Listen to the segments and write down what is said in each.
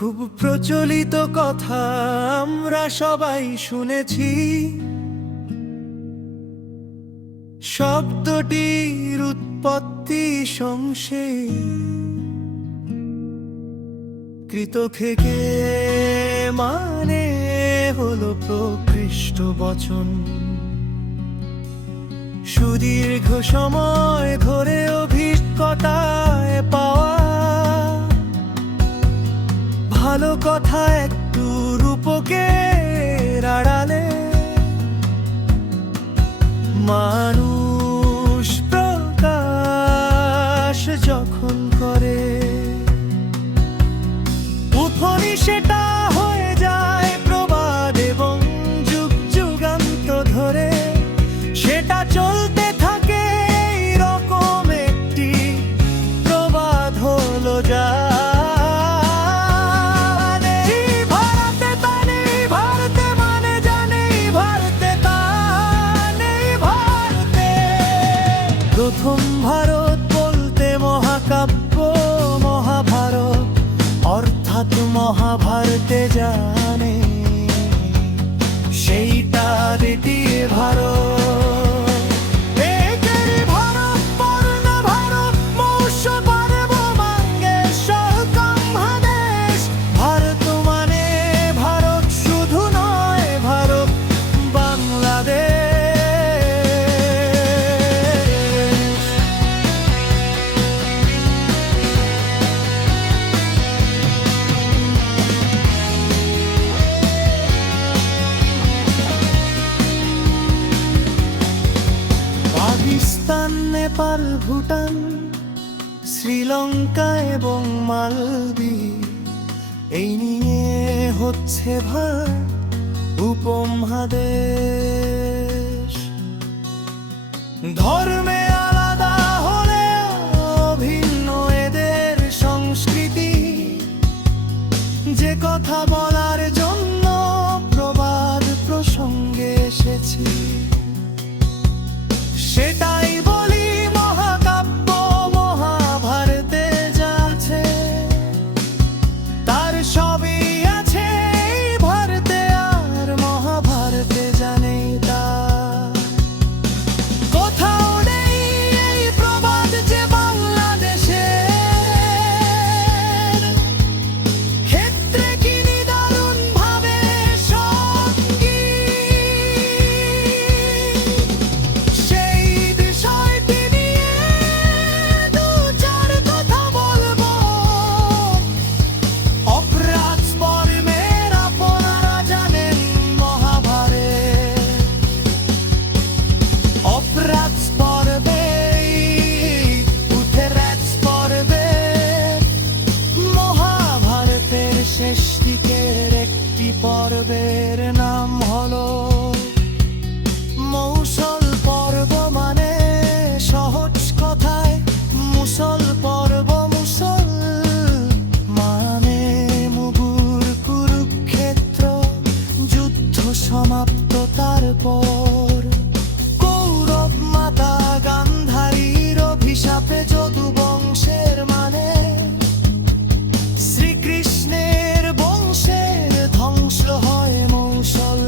খুব প্রচলিত কথা আমরা সবাই শুনেছি, শব্দটির উৎপত্তি সংশয় কৃত থেকে মানে হলো প্রকৃষ্ট বচন। সুদীর্ঘ সময় ধরে অভিজ্ঞতায় পাওয়া ভালো কথা একটু রূপকের আড়ালে মানুষ প্রকাশ যখন করে, উঠোনি সেটা হয়ে যায় প্রবাদ এবং যুগ যুগান্ত ধরে সেটা চলতে থাকে। এইরকম একটি প্রবাদ হলো যা প্রথম ভারত বলতে মহাকাব্য মহাভারত অর্থাৎ মহাভারতে জানে সেইটা দ্বিতীয় ভারত। পাকিস্তান, নেপাল, ভুটান, শ্রীলঙ্কা এবং মালদ্বীপ এই নিয়ে হচ্ছে ভার উপমহাদেশ। ধর্মে আলাদা হলে ভিন্ন এদের সংস্কৃতি, যে কথা বলার জন্য প্রবাদ প্রসঙ্গে এসেছি সেটাই বলি। মহাকাব্য মহাভারতে যা আছে তার সবই আছে এই ভারতে, আর মহাভারতে জানে তা কোথাও নেই। এই প্রবাদ যে বাংলাদেশের ক্ষেত্রে কি নিদারুণ ভাবে সঙ্গী, শেষ দিকের একটি পর্বের নাম হলো মৌসল পর্ব, মানে সহজ কথায় মুসল পর্ব। মুসল মানে মুগুর কুরুক্ষেত্র যুদ্ধ সমাপ্ত, তারপর কৌরব মাতা গান্ধারীর অভিশাপে যদু বংশের মানে শ্রীকৃষ্ণের বংশের ধ্বংস হয় মৌসল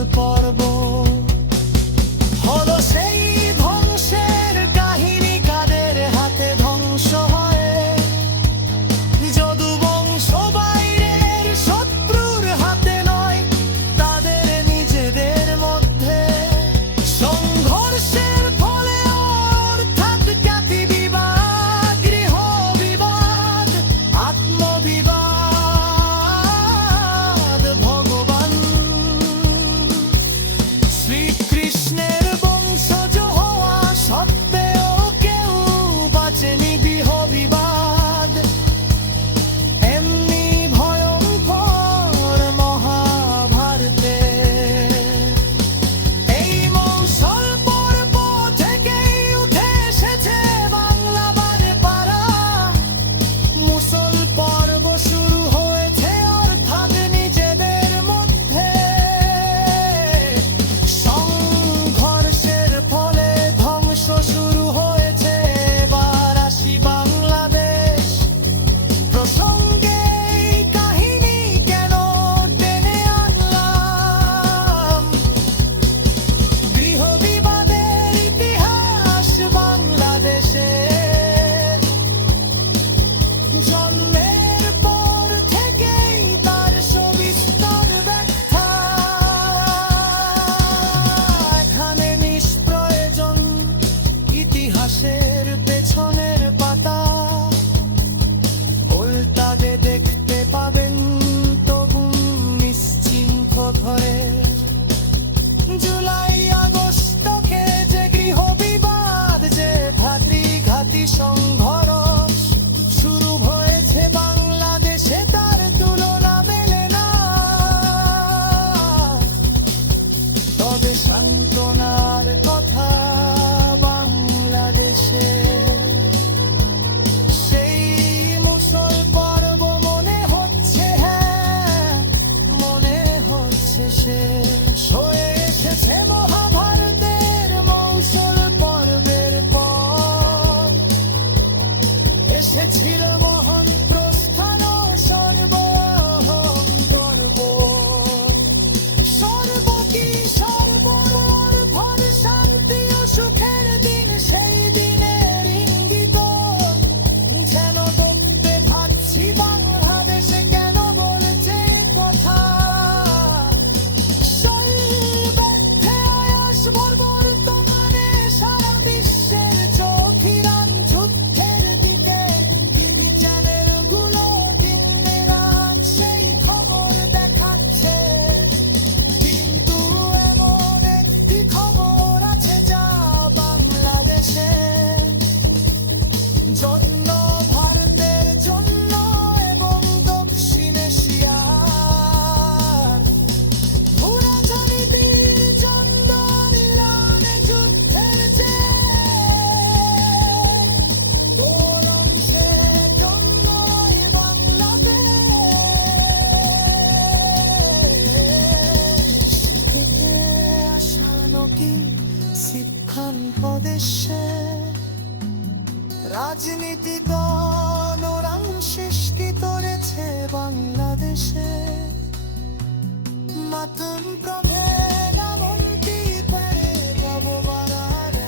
तुम प्रभेदा बंती परे जब बारारे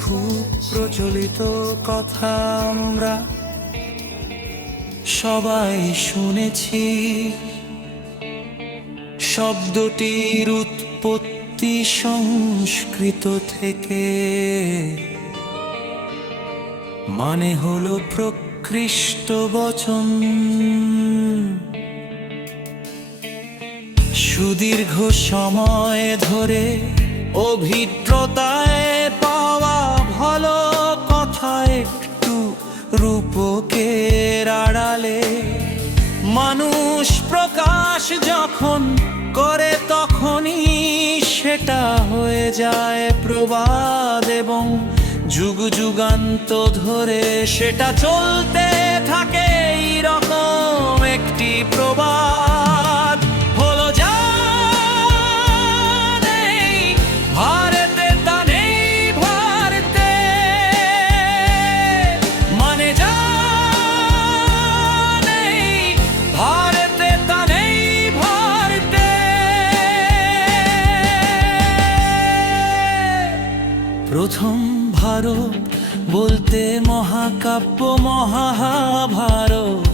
খুব প্রচলিত কথা আমরা সবাই শুনেছি, শব্দটির উৎপত্তি সংস্কৃত থেকে, মানে হলো প্রকৃষ্ট বচন। সুদীর্ঘ সময় ধরে অভিজ্ঞতায় পাওয়া ভালো কথা একটু রূপকের আড়ালে মানুষ প্রকাশ যখন করে তখনই সেটা হয়ে যায় প্রবাদ, এবং যুগ যুগান্ত ধরে সেটা চলতে থাকে এইরকম একটি প্রবাদ। হলো যা নেই ভারতে তা নেই ভারতে, মানে যা নেই ভারতে তা নেই ভারতে। প্রথম ভারত বলতে মহাকাব্য মহাভারত,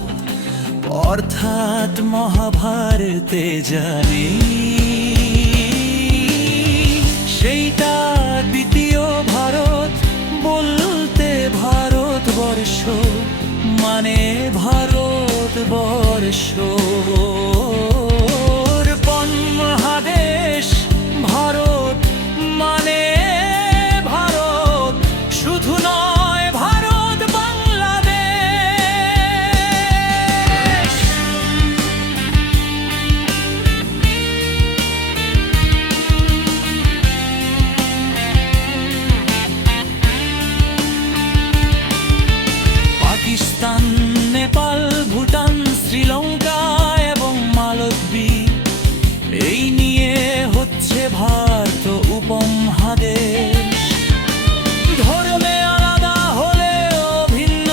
অর্থাৎ মহাভারতে জানি সেইটা দ্বিতীয় ভারত বলতে ভারতবর্ষ, মানে ভারতবর্ষ। মহাদেশ ভারত মানে ভারত, শুধু নয় ভারত বাংলাদেশ। পাকিস্তান, নেপাল, ভুটান, শ্রীলঙ্কা এবং মালদ্বীপ, এই নিয়ে হচ্ছে ভারত উপমহাদেশ। ধর্মে আলাদা হলেও ভিন্ন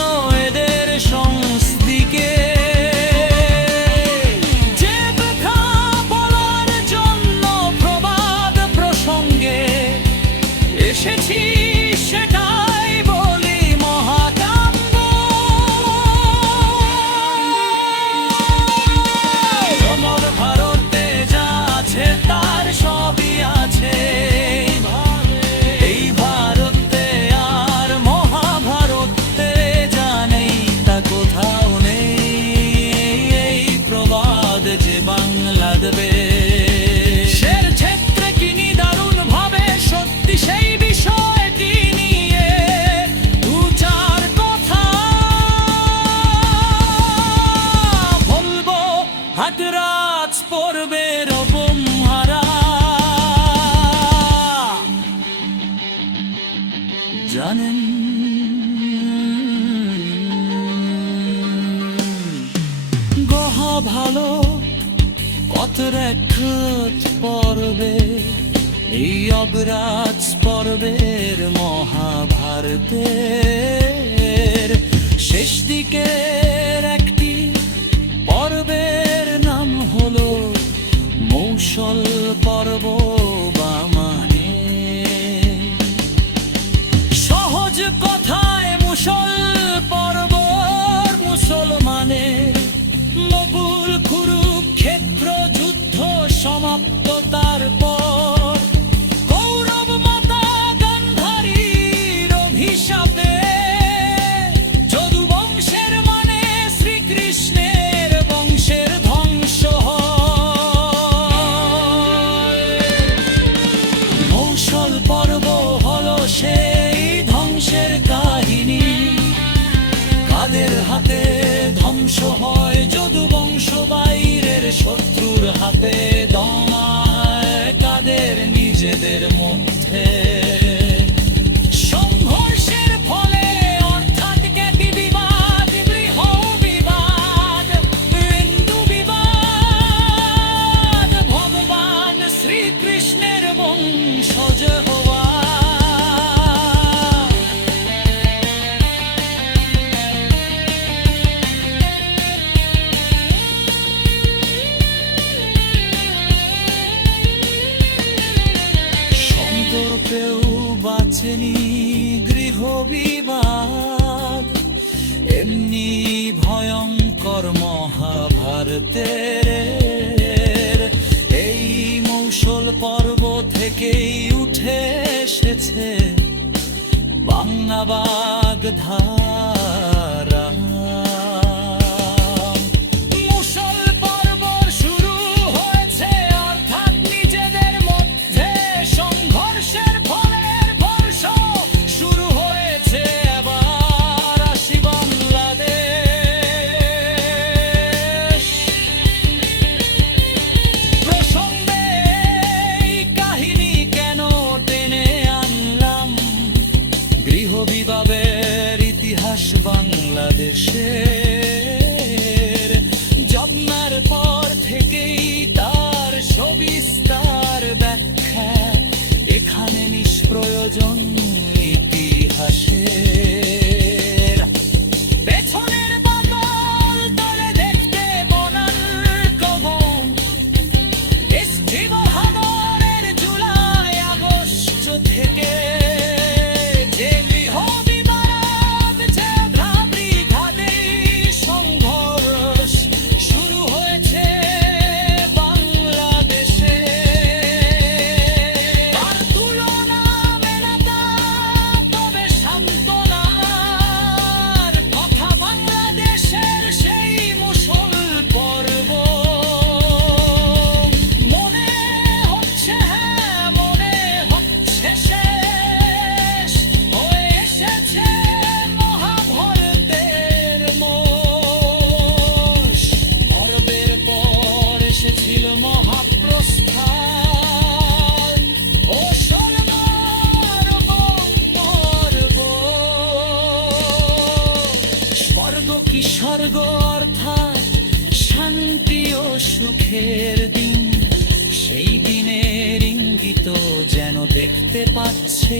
এদের সংস্কৃতিকে, যে কথা বলার জন্য প্রবাদ প্রসঙ্গে এসেছি সেটাই বলি মহাকাব্য। সমর ভারতে যা আছে তার সবই আছে এই ভারতে, আর মহাভারতে যা নেই তা কোথাও নেই। এই প্রবাদ যে বাংলাদেশের ক্ষেত্রে কিনি দারুণ ভাবে সত্যি, সেই বিষয়টি নিয়ে দু চার কথা বলবো। হাতরাজ পর্বের অবমহারা জানেন, গহা ভালো কত রেখত পর্বে, এই অবরাজ পর্বের মহাভারতের শেষ দিকের একটি পর্বের নাম হলো মৌসল পর্ব, বা মানে সহজ কথায় মুসল পর্ব। মুসলমানে মকুল কুরুক্ষেত্র যুদ্ধ সমাপ্ত, তারপর কৌরব মাতা গান্ধারীর অভিশাপে যদুবংশের মানে শ্রীকৃষ্ণের বংশের ধ্বংস হয়। মৌসল পর্ব হলো সেই ধ্বংসের কাহিনী, কাদের হাতে ধ্বংস হয় যদুবংশ বাইরের শত্রুর হাতে দমায়, কাদের আসেনি গৃহ বিবাদ, এমনি ভয়ঙ্কর মহাভারতের এই মৌসল পর্ব থেকেই উঠে এসেছে বাংলাবাগ ধারা। মুষল পর্ব শুরু হয়েছে, অর্থাৎ নিজেদের মধ্যে সংঘর্ষের ফলের বর্ষ শুরু হয়েছে। এবার আসি বাংলাদেশ প্রসঙ্গে। এই কাহিনী কেন টেনে আনলাম? গৃহবিবাদের ইতিহাস বাংলাদেশের জন্মের পর থেকেই তার সবিস্তার ব্যাখ্যা এখানে নিষ্প্রয়োজন ইতিহাসের। পেছনের বাদল তলে দেখতে বনার কবম, এসছি বহাদুরের জুলাই আগস্ট থেকে। যে গৃহ বিবাদ, যে ভ্রাতৃ ঘাতী সংঘর্ষ শুরু হয়েছে বাংলাদেশে। আর তুলনা মেলে না, তবে সান্ত্বনার কথা বাংলাদেশের সেই মুষল পর্ব। মনে হচ্ছে, হ্যাঁ মনে হচ্ছে শেষ হয়ে এসেছে মহাভারতের মোষ। পর্বের পর এসেছিল মহাপ্রস্থান ও স্বর্গপর্ব। স্বর্গ কি স্বর্গ, অর্থাৎ শান্তি ও সুখের দিন। সেই দিনের ইঙ্গিত যেন দেখতে পাচ্ছে